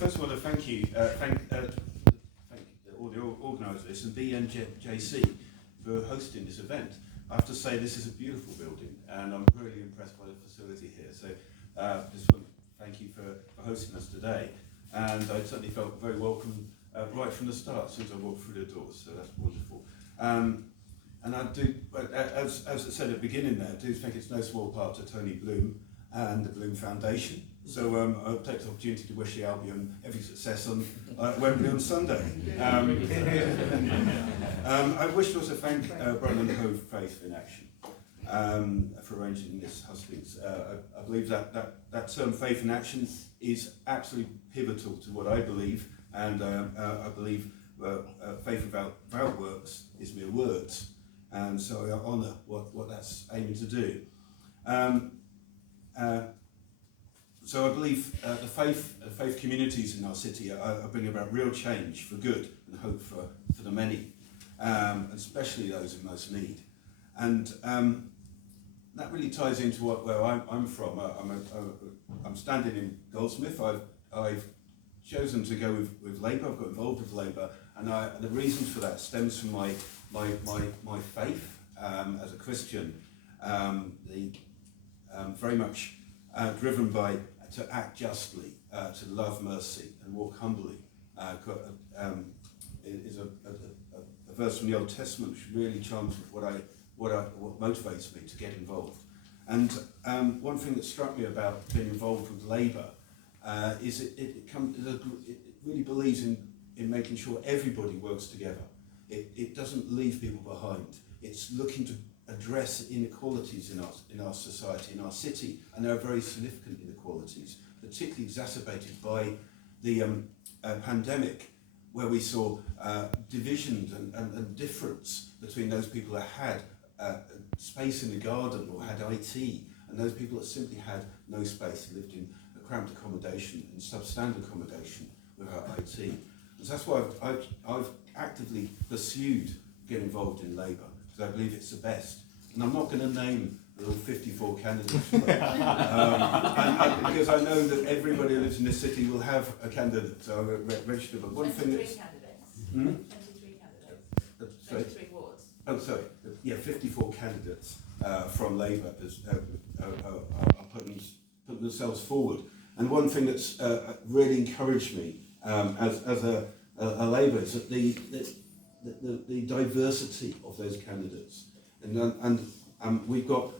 first of all, thank all the organisers and BNJC for hosting this event. I have to say this is a beautiful building, and I'm really impressed by the facility here. So just want to thank you for hosting us today. And I certainly felt very welcome right from the start, as soon as I walked through the doors, so that's wonderful. And I do, as I said at the beginning there, I do think it's no small part to Tony Bloom and the Bloom Foundation. So I'll take the opportunity to wish the Albion every success on Wembley on Sunday. I wish to also thank Brian and Hove Faith in Action for arranging this hustings. I believe that term Faith in Action is absolutely pivotal to what I believe, and I believe faith without works is mere words, and so I honour what that's aiming to do. So I believe the faith communities in our city are bringing about real change for good and hope for the many, especially those in most need. And that really ties into where I'm from. I'm standing in Goldsmith. I've chosen to go with Labour. I've got involved with Labour, and the reasons for that stems from my faith as a Christian. Very much driven by to act justly, to love mercy and walk humbly. Is a verse from the Old Testament which really chimes with what motivates me to get involved. And one thing that struck me about being involved with Labour is it really believes in making sure everybody works together. It doesn't leave people behind. It's looking to address inequalities in our society, in our city, and there are very significant inequalities, particularly exacerbated by the pandemic, where we saw divisions and difference between those people that had space in the garden or had IT, and those people that simply had no space and lived in a cramped accommodation and substandard accommodation without IT. And so that's why I've actively pursued getting involved in Labour, because I believe it's the best. And I'm not going to name the little 54 candidates, because I know that everybody who lives in this city will have a candidate, so I'm registered. But one thing that's... 23 candidates. 23 wards. Oh, sorry. Yeah, 54 candidates from Labour are putting themselves forward. And one thing that's really encouraged me as a Labour is that the diversity of those candidates, and we've got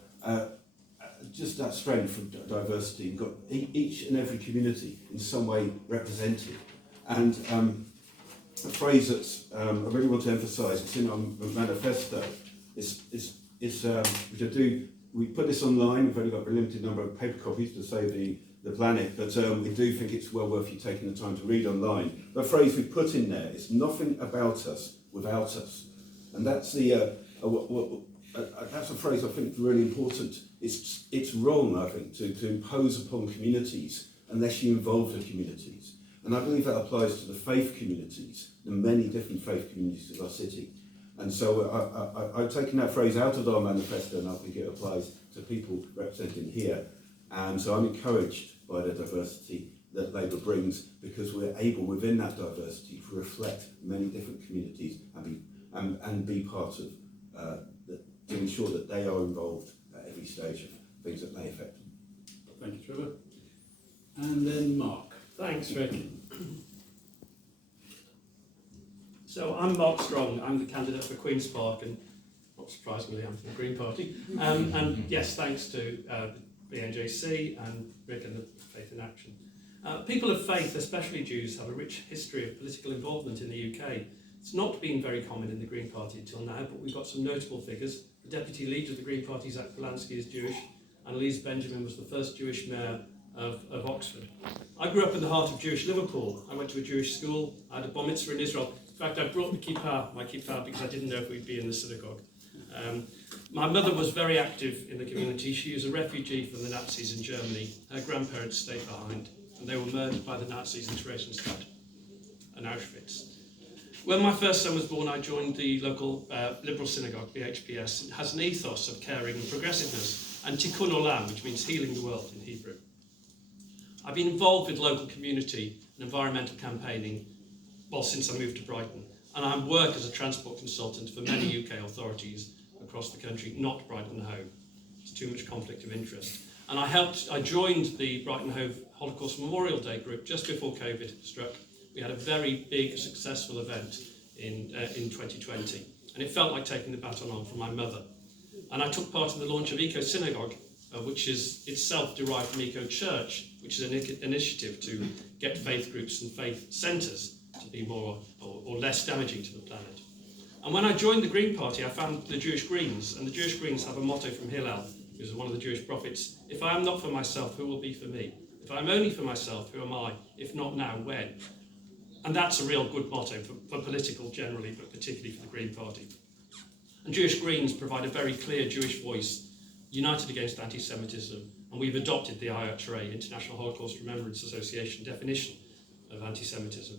just that strength from diversity. We've got each and every community in some way represented, and a phrase that I really want to emphasise. It's in our manifesto. It's which I do. We put this online. We've only got a limited number of paper copies to save the planet, but we do think it's well worth you taking the time to read online. The phrase we put in there is "nothing about us without us," and that's that's a phrase I think is really important. It's wrong, I think, to impose upon communities unless you involve the communities, and I believe that applies to the faith communities, the many different faith communities of our city. And so I've taken that phrase out of our manifesto, and I think it applies to people represented here. And so I'm encouraged by the diversity that Labour brings, because we're able within that diversity to reflect many different communities and be part of to ensure that they are involved at every stage of things that may affect them. Thank you, Trevor. And then Mark. Thanks, Rick. So I'm Mark Strong. I'm the candidate for Queen's Park, and not surprisingly, I'm from the Green Party. And yes, thanks to BNJC and Rick and the Faith in Action. People of faith, especially Jews, have a rich history of political involvement in the UK. It's not been very common in the Green Party until now, but we've got some notable figures. The deputy leader of the Green Party, Zach Polanski, is Jewish, and Elise Benjamin was the first Jewish mayor of Oxford. I grew up in the heart of Jewish Liverpool. I went to a Jewish school. I had a bar mitzvah in Israel. In fact, I brought my kippah, because I didn't know if we'd be in the synagogue. My mother was very active in the community. She was a refugee from the Nazis in Germany. Her grandparents stayed behind, and they were murdered by the Nazis in Theresienstadt and Auschwitz. When my first son was born, I joined the local liberal synagogue, BHPS. It has an ethos of caring and progressiveness, and tikkun olam, which means healing the world in Hebrew. I've been involved with local community and environmental campaigning, well, since I moved to Brighton. And I work as a transport consultant for many UK authorities across the country, not Brighton Hove. It's too much conflict of interest. And I joined the Brighton Hove Holocaust Memorial Day group just before COVID struck. We had a very big, successful event in 2020. And it felt like taking the baton on from my mother. And I took part in the launch of Eco Synagogue, which is itself derived from Eco Church, which is an initiative to get faith groups and faith centres to be more or less damaging to the planet. And when I joined the Green Party, I found the Jewish Greens, and the Jewish Greens have a motto from Hillel, who's one of the Jewish prophets: if I am not for myself, who will be for me? If I am only for myself, who am I? If not now, when? And that's a real good motto for political generally, but particularly for the Green Party. And Jewish Greens provide a very clear Jewish voice, united against anti-Semitism, and we've adopted the IHRA, International Holocaust Remembrance Association, definition of anti-Semitism.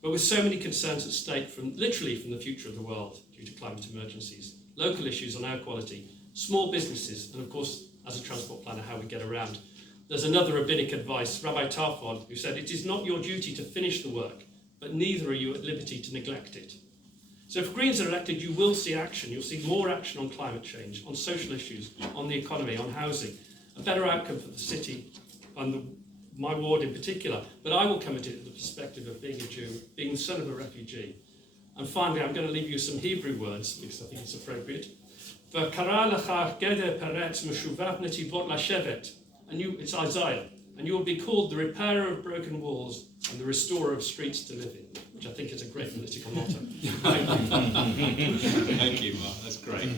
But with so many concerns at stake, literally from the future of the world due to climate emergencies, local issues on air quality, small businesses, and of course, as a transport planner, how we get around, there's another rabbinic advice, Rabbi Tarfon, who said, "It is not your duty to finish the work, but neither are you at liberty to neglect it." So if Greens are elected, you will see action. You'll see more action on climate change, on social issues, on the economy, on housing, a better outcome for the city and my ward in particular. But I will come at it from the perspective of being a Jew, being the son of a refugee. And finally, I'm going to leave you some Hebrew words because I think it's appropriate. And it's Isaiah. And you will be called the repairer of broken walls and the restorer of streets to live in, which I think is a great political motto. Thank you, Mark. That's great.